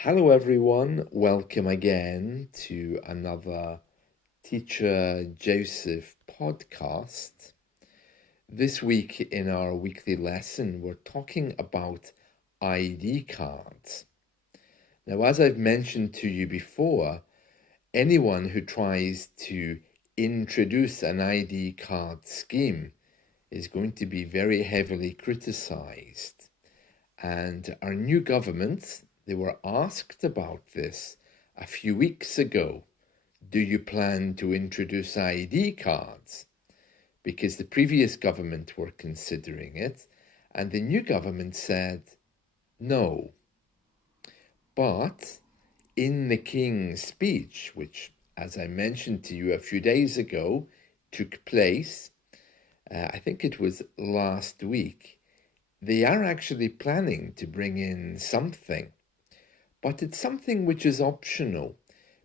Hello, everyone. Welcome again to another Teacher Joseph podcast. This week, in our weekly lesson, we're talking about ID cards. Now, as I've mentioned to you before, anyone who tries to introduce an ID card scheme is going to be very heavily criticized. And our new government, they were asked about this a few weeks ago. Do you plan to introduce ID cards? Because the previous government were considering it, and the new government said no. But in the King's speech, which, as I mentioned to you a few days ago, took place, I think it was last week, they are actually planning to bring in something, but it's something which is optional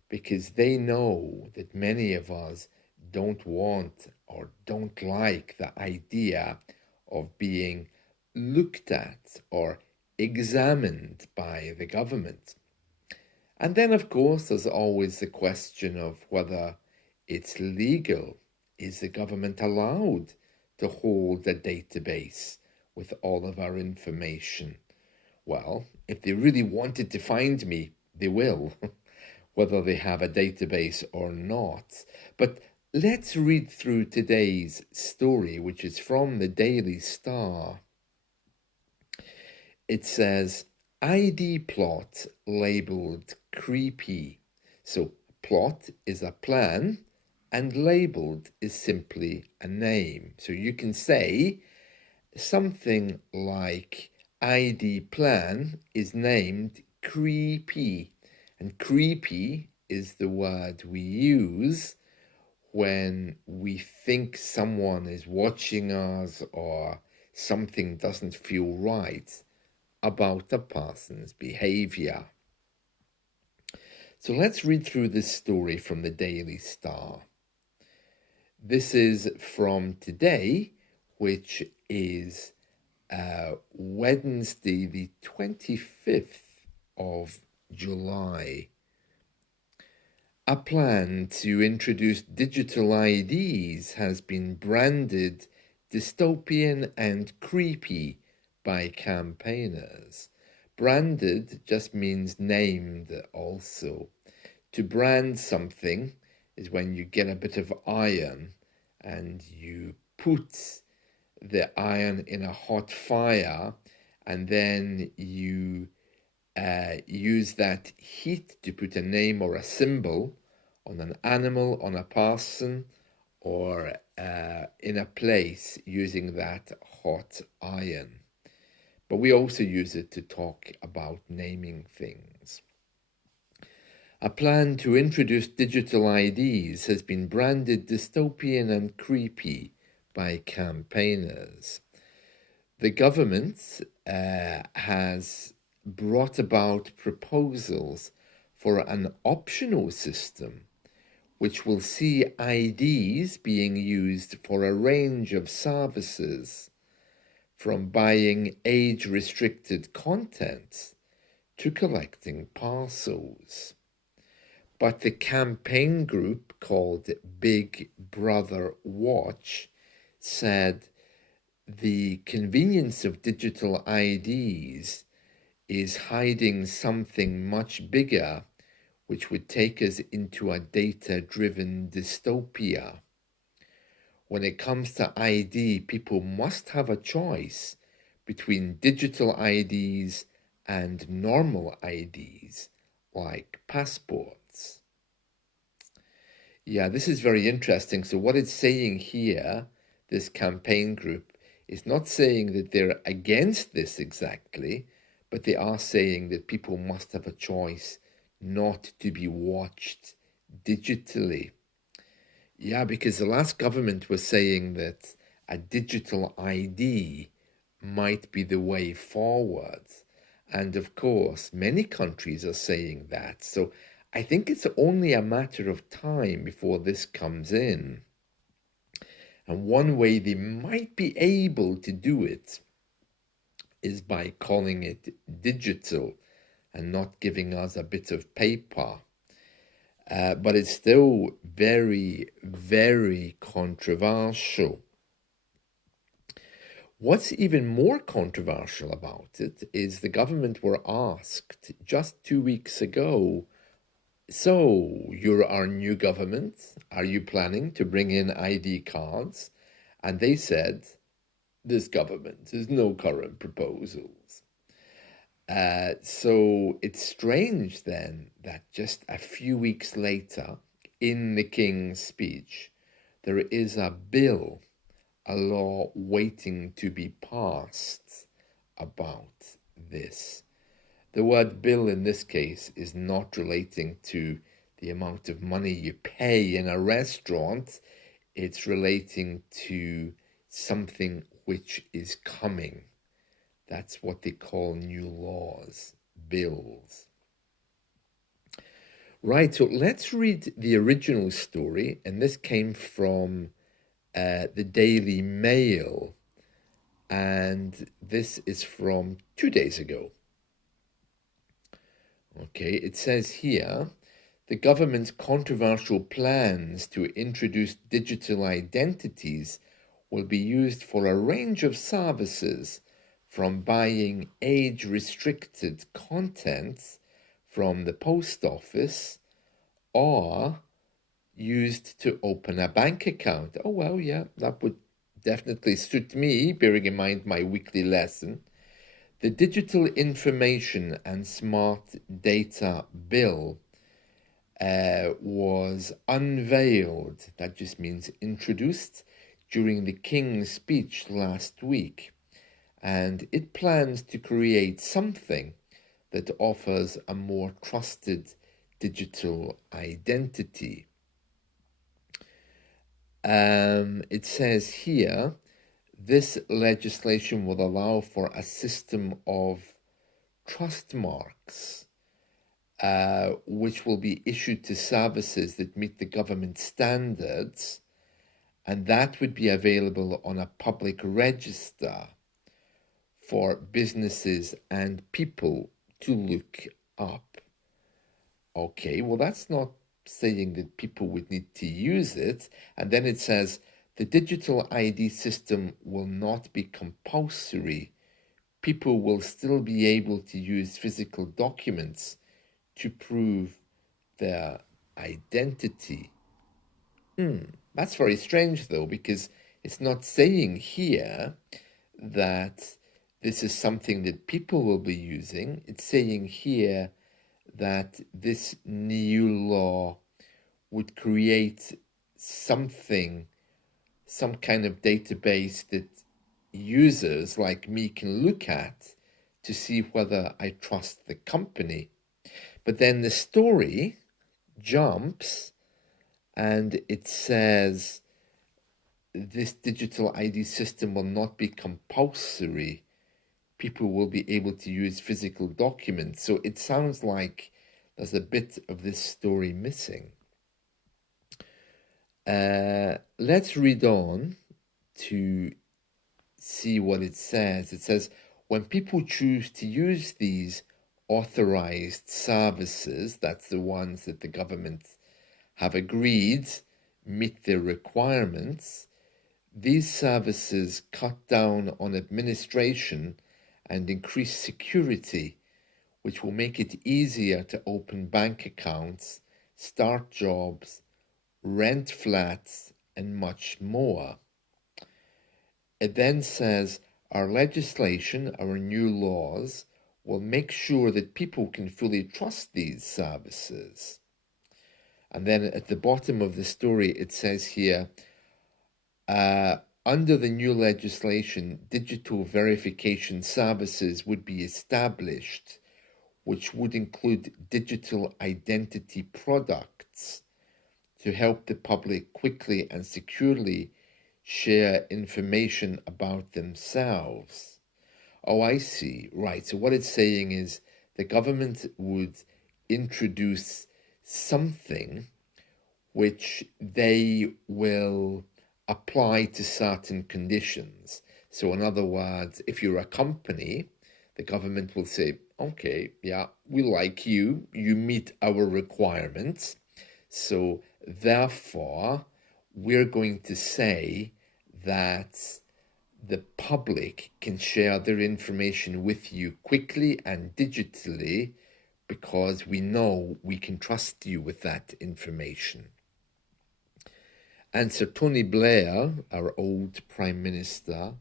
because they know that many of us don't want or don't like the idea of being looked at or examined by the government. And then, of course, there's always the question of whether it's legal. Is the government allowed to hold a database with all of our information? Well, if they really wanted to find me, they will, whether they have a database or not. But let's read through today's story, which is from the Daily Star. It says, ID plot labelled creepy. So plot is a plan and labelled is simply a name. So you can say something like ID plan is named creepy. And creepy is the word we use when we think someone is watching us or something doesn't feel right about a person's behavior. So let's read through this story from the Daily Star. This is from today, which is Wednesday, the 25th of July. A plan to introduce digital IDs has been branded dystopian and creepy by campaigners. Branded just means named also. To brand something is when you get a bit of iron and you put the iron in a hot fire and then you use that heat to put a name or a symbol on an animal, on a person, or in a place using that hot iron. But we also use it to talk about naming things. A plan to introduce digital IDs has been branded dystopian and creepy by campaigners. The government has brought about proposals for an optional system which will see IDs being used for a range of services, from buying age-restricted content to collecting parcels. But the campaign group called Big Brother Watch said the convenience of digital IDs is hiding something much bigger, which would take us into a data-driven dystopia. When it comes to ID, people must have a choice between digital IDs and normal IDs, like passports. Yeah, this is very interesting. So what it's saying here, this campaign group, is not saying that they're against this exactly, but they are saying that people must have a choice not to be watched digitally. Yeah, because the last government was saying that a digital ID might be the way forward. And of course, many countries are saying that. So I think it's only a matter of time before this comes in. And one way they might be able to do it is by calling it digital, and not giving us a bit of paper. But it's still very, very controversial. What's even more controversial about it is the government were asked just 2 weeks ago, so you're our new government, are you planning to bring in ID cards? And they said, this government has no current proposals. So it's strange then that just a few weeks later, in the King's speech, there is a bill, a law waiting to be passed about this. The word bill in this case is not relating to the amount of money you pay in a restaurant. It's relating to something which is coming. That's what they call new laws, bills. Right, so let's read the original story, and this came from the Daily Mail, and this is from 2 days ago. Okay, it says here, the government's controversial plans to introduce digital identities will be used for a range of services, from buying age-restricted content from the post office, or used to open a bank account. Oh, well, yeah, that would definitely suit me, bearing in mind my weekly lesson. The Digital Information and Smart Data Bill was unveiled, that just means introduced, during the King's speech last week. And it plans to create something that offers a more trusted digital identity. It says here, this legislation will allow for a system of trust marks, which will be issued to services that meet the government standards, and that would be available on a public register for businesses and people to look up. Okay, well, that's not saying that people would need to use it. And then it says, the digital ID system will not be compulsory. People will still be able to use physical documents to prove their identity. That's very strange, though, because it's not saying here that this is something that people will be using. It's saying here that this new law would create something, some kind of database that users like me can look at to see whether I trust the company. But then the story jumps and it says this digital ID system will not be compulsory. People will be able to use physical documents. So it sounds like there's a bit of this story missing. Let's read on to see what it says. It says, when people choose to use these authorized services, that's the ones that the government have agreed meet their requirements, these services cut down on administration and increase security, which will make it easier to open bank accounts, start jobs, rent flats, and much more. It then says, our legislation, our new laws, will make sure that people can fully trust these services. And then at the bottom of the story, it says here, under the new legislation, digital verification services would be established, which would include digital identity products to help the public quickly and securely share information about themselves. Oh, I see. Right. So what it's saying is the government would introduce something which they will apply to certain conditions. So in other words, if you're a company, The government will say, okay, yeah, we like you, you meet our requirements, so therefore we're going to say that the public can share their information with you quickly and digitally because we know we can trust you with that information. And Sir Tony Blair, our old Prime Minister,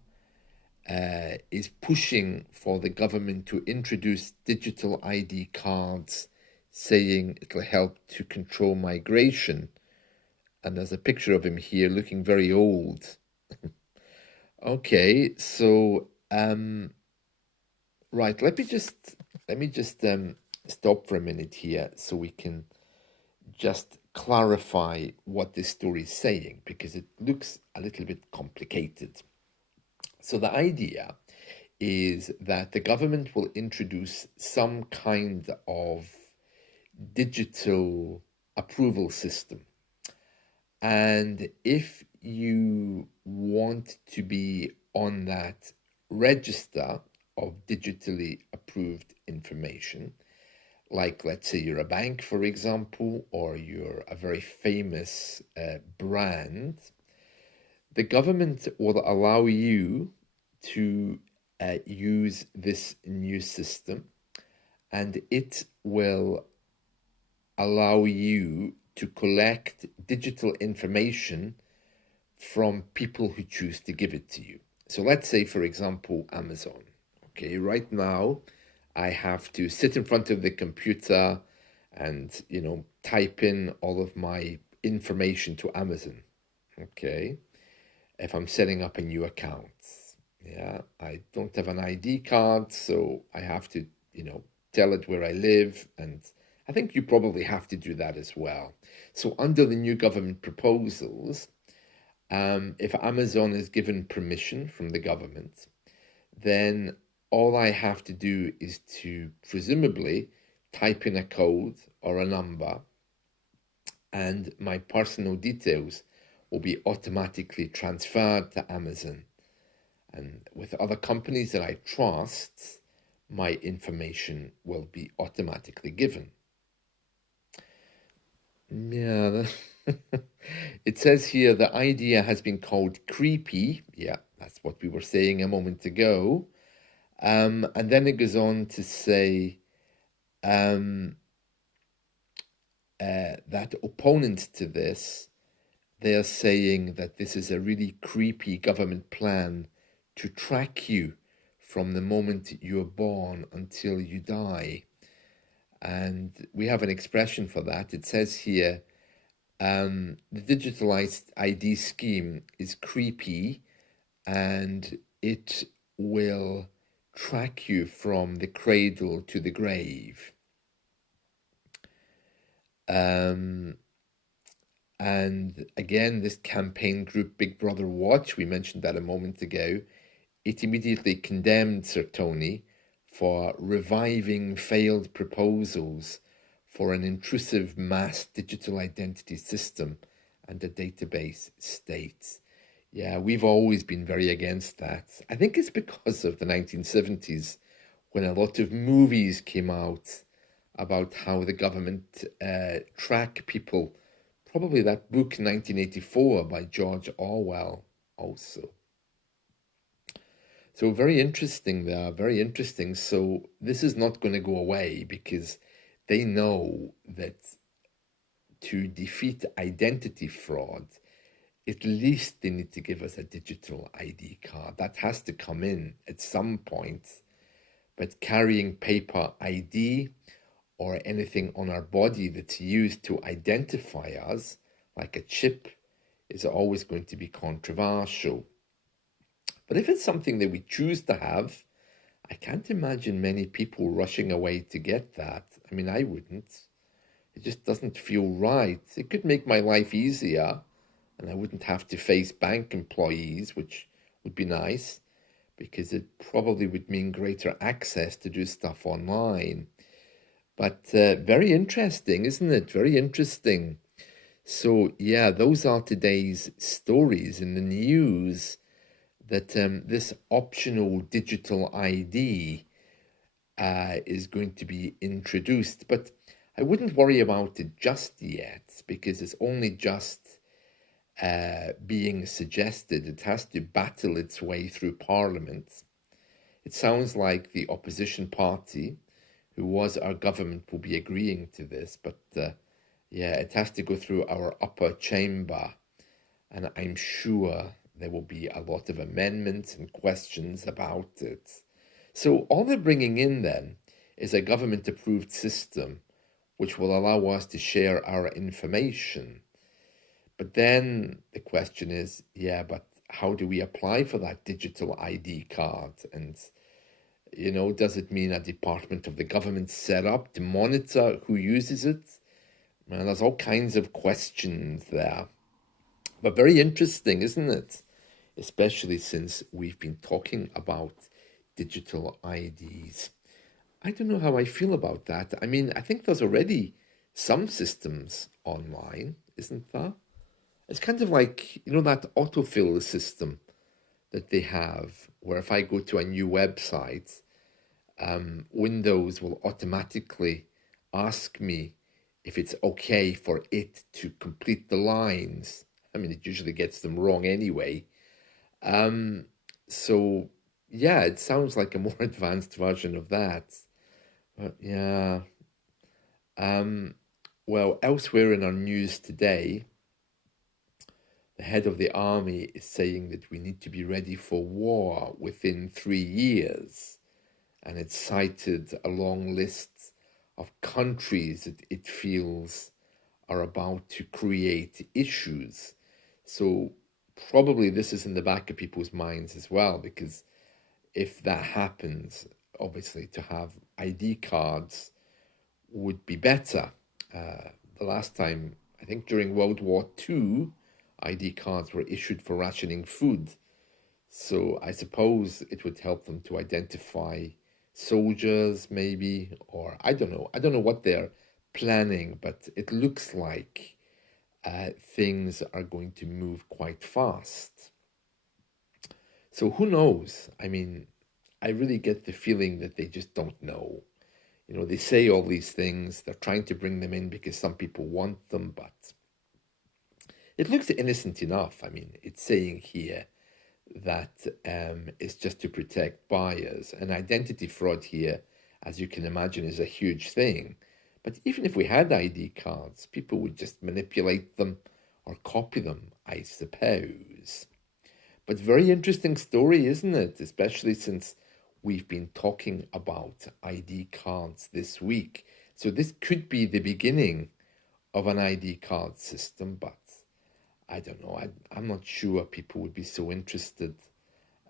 is pushing for the government to introduce digital ID cards, saying it'll help to control migration. And there's a picture of him here looking very old. Okay, so right, let me just stop for a minute here so we can just clarify what this story is saying, because it looks a little bit complicated. So the idea is that the government will introduce some kind of digital approval system. And if you want to be on that register of digitally approved information, like let's say you're a bank, for example, or you're a very famous brand, the government will allow you to use this new system, and it will allow you to collect digital information from people who choose to give it to you. So let's say, for example, Amazon. Okay, right now I have to sit in front of the computer and, type in all of my information to Amazon. Okay, if I'm setting up a new account. Yeah, I don't have an ID card, so I have to, tell it where I live, and I think you probably have to do that as well. So under the new government proposals, if Amazon is given permission from the government, then all I have to do is to presumably type in a code or a number, and my personal details will be automatically transferred to Amazon. And with other companies that I trust, my information will be automatically given. Yeah, it says here the idea has been called creepy. Yeah, that's what we were saying a moment ago. And then it goes on to say that opponents to this, they're saying that this is a really creepy government plan to track you from the moment you're born until you die. And we have an expression for that. It says here, the digitalized ID scheme is creepy and it will track you from the cradle to the grave. And again, this campaign group Big Brother Watch, we mentioned that a moment ago, it immediately condemned Sir Tony for reviving failed proposals for an intrusive mass digital identity system and a database state. Yeah, we've always been very against that. I think it's because of the 1970s when a lot of movies came out about how the government track people. Probably that book 1984 by George Orwell also. So very interesting there, very interesting. So this is not going to go away because they know that to defeat identity fraud, at least they need to give us a digital ID card. That has to come in at some point. But carrying paper ID or anything on our body that's used to identify us, like a chip, is always going to be controversial. But if it's something that we choose to have, I can't imagine many people rushing away to get that. I mean, I wouldn't. It just doesn't feel right. It could make my life easier, and I wouldn't have to face bank employees, which would be nice, because it probably would mean greater access to do stuff online. But very interesting, isn't it? Very interesting. So, yeah, those are today's stories in the news, that this optional digital ID is going to be introduced. But I wouldn't worry about it just yet because it's only just being suggested. It has to battle its way through Parliament. It sounds like the opposition party, who was our government, will be agreeing to this, but yeah, it has to go through our upper chamber, and I'm sure there will be a lot of amendments and questions about it. So all they're bringing in then is a government-approved system which will allow us to share our information. But then the question is, yeah, but how do we apply for that digital ID card? And, you know, does it mean a department of the government set up to monitor who uses it? Well, there's all kinds of questions there. But very interesting, isn't it? Especially since we've been talking about digital IDs. I don't know how I feel about that. I mean, I think there's already some systems online, isn't there? It's kind of like, you know, that autofill system that they have, where if I go to a new website, Windows will automatically ask me if it's okay for it to complete the lines. I mean, it usually gets them wrong anyway. So yeah, it sounds like a more advanced version of that. But yeah. Well, elsewhere in our news today, the head of the army is saying that we need to be ready for war within 3 years. And it cited a long list of countries that it feels are about to create issues. So probably this is in the back of people's minds as well, because if that happens, obviously to have ID cards would be better. The last time, I think during World War II, ID cards were issued for rationing food. So I suppose it would help them to identify soldiers, maybe, or I don't know. I don't know what they're planning, but it looks like things are going to move quite fast. So who knows? I mean, I really get the feeling that they just don't know. You know, they say all these things, they're trying to bring them in because some people want them, but it looks innocent enough. I mean, it's saying here that it's just to protect buyers. And identity fraud here, as you can imagine, is a huge thing. But even if we had ID cards, people would just manipulate them or copy them, I suppose. But very interesting story, isn't it? Especially since we've been talking about ID cards this week. So this could be the beginning of an ID card system, but I don't know. I'm not sure people would be so interested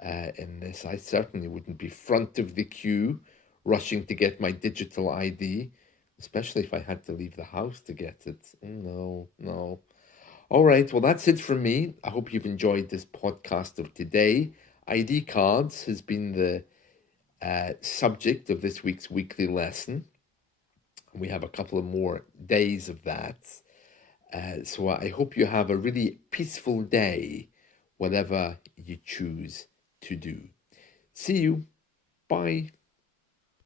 in this. I certainly wouldn't be front of the queue rushing to get my digital ID, especially if I had to leave the house to get it. No, no. All right, well, that's it from me. I hope you've enjoyed this podcast of today. ID cards has been the subject of this week's weekly lesson. We have a couple of more days of that. So I hope you have a really peaceful day, whatever you choose to do. See you. Bye.